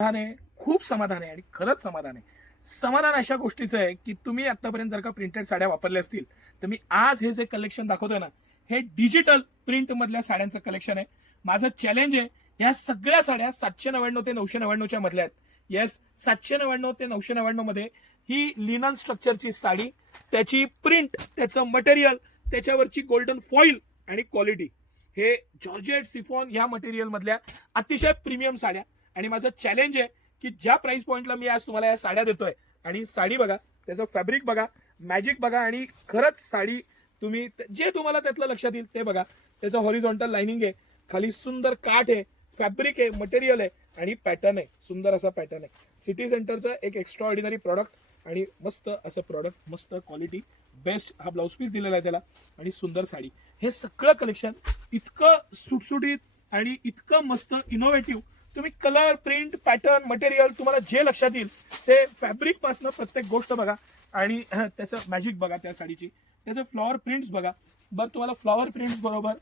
समाधान आहे, खूप समाधान आहे आणि खरंच समाधान आहे. समाधान अशा गोष्टीचं आहे, की तुम्ही आतापर्यंत जर का प्रिंटेड साड्या वापरल्या असतील, तर मी आज हे जे कलेक्शन दाखवतोय ना, हे डिजिटल प्रिंट मधल्या साड्यांचं कलेक्शन आहे. माझं चॅलेंज आहे, या सगळ्या साड्या 799 ते 999 च्या मधल्या आहेत. येस, 799 ते 999 मध्ये ही लिनन स्ट्रक्चरची साडी, त्याची प्रिंट, त्याचं मटेरियल, त्याच्यावरची गोल्डन फॉईल आणि क्वालिटी, हे जॉर्जेट सिफॉन या मटेरियल मधल्या अतिशय प्रीमियम साड्या. आणि माझं चॅलेंज आहे की ज्या प्राइस पॉइंटला मी आज तुम्हाला या साड्या देतोय, आणि साडी बघा, त्याचं फॅब्रिक बघा, मॅजिक बघा, आणि खरंच साडी तुम्ही जे तुम्हाला त्यातलं लक्षात येईल ते बघा. त्याचं हॉरिझॉन्टल लाइनिंग आहे, खाली सुंदर काठ आहे, फॅब्रिक आहे, मटेरियल आहे आणि पॅटर्न आहे, सुंदर असा पॅटर्न आहे. सिटी सेंटरचं एक एक्स्ट्रा ऑर्डिनरी प्रॉडक्ट आणि मस्त असं प्रॉडक्ट, मस्त क्वालिटी, बेस्ट हा ब्लाउज पीस दिलेला आहे त्याला, आणि सुंदर साडी. हे सगळं कलेक्शन इतकं सुटसुटीत आणि इतकं मस्त इनोव्हेटिव्ह. तुम्ही कलर, प्रिंट, पॅटर्न, मटेरियल तुम्हाला जे लक्षात येईल ते फॅब्रिक पासून प्रत्येक गोष्ट बघा, आणि त्याचं मॅजिक बघा त्या साडीची, त्याचे फ्लॉवर प्रिंट्स बघा. बरं, तुम्हाला फ्लॉवर प्रिंट्स बरोबर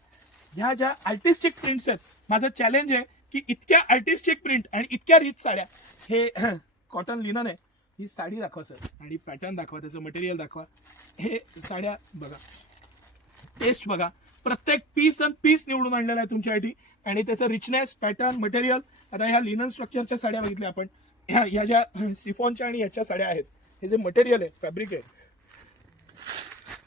ह्या ज्या आर्टिस्टिक प्रिंट्स आहेत, माझं चॅलेंज आहे की इतक्या आर्टिस्टिक प्रिंट आणि इतक्या रिच साड्या, हे कॉटन लिनन आहे, ही साडी दाखवा सर, आणि पॅटर्न दाखवा, त्याचं मटेरियल दाखवा. हे साड्या बघा, टेस्ट बघा, प्रत्येक पीस अन पीस निवडून आणलेला आहे तुमच्यासाठी, आणि त्याचं रिचनेस, पॅटर्न, मटेरियल. आता ह्या लिनन स्ट्रक्चरच्या साड्या बघितल्या आपण, ह्या ज्या सिफॉनच्या आणि ह्याच्या साड्या आहेत, हे जे मटेरियल आहे, फॅब्रिक आहे,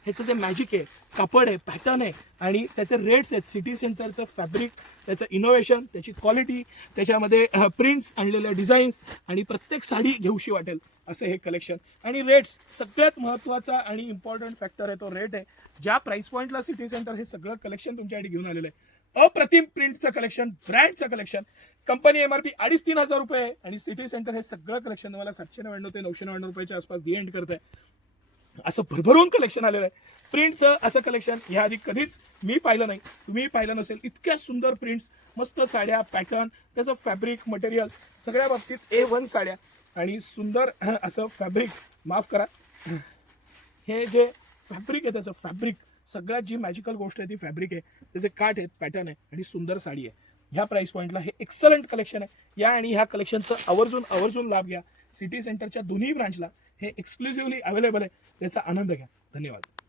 ह्याचं जे मॅजिक आहे, कापड आहे, पॅटर्न आहे, आणि त्याचे रेट्स आहेत, सिटी सेंटरचं फॅब्रिक, त्याचं इनोव्हेशन, त्याची क्वालिटी, त्याच्यामध्ये प्रिंट्स आणलेल्या डिझाईन्स, आणि प्रत्येक साडी घेऊशी वाटेल असं हे कलेक्शन. आणि रेट्स, सगळ्यात महत्त्वाचा आणि इम्पॉर्टंट फॅक्टर आहे तो रेट आहे. ज्या प्राइस पॉईंटला सिटी सेंटर हे सगळं कलेक्शन तुमच्यासाठी घेऊन आलेलं आहे, अप्रतिम प्रिंटचं कलेक्शन, ब्रँडचं कलेक्शन. कंपनी एमआरपी 2,500-3,000 रुपये आहे, आणि सिटी सेंटर हे सगळं कलेक्शन तुम्हाला 799 ते 999 रुपयाच्या आसपास दी एंड करत आहे. असं भरभरून कलेक्शन आलेलं आहे. प्रिंटचं असं कलेक्शन या आधी कधीच मी पाहिलं नाही, तुम्ही पाहिलं नसेल. इतक्या सुंदर प्रिंट्स, मस्त साड्या, पॅटर्न, त्याचं फॅब्रिक, मटेरियल, सगळ्या बाबतीत A1 साड्या, आणि सुंदर असं फॅब्रिक. माफ करा, हे जे फॅब्रिक आहे त्याचं फॅब्रिक, सगळ्यात जी मॅजिकल गोष्ट आहे ती फॅब्रिक आहे, त्याचे काठ आहेत, पॅटर्न आहे, आणि सुंदर साडी आहे. ह्या प्राइस पॉईंटला हे एक्सलंट कलेक्शन आहे. या आणि ह्या कलेक्शनचं आवर्जून लाभ घ्या. सिटी सेंटरच्या दोन्ही ब्रांचला हे एक्सक्लुझिव्हली अवेलेबल आहे, त्याचा आनंद घ्या. धन्यवाद.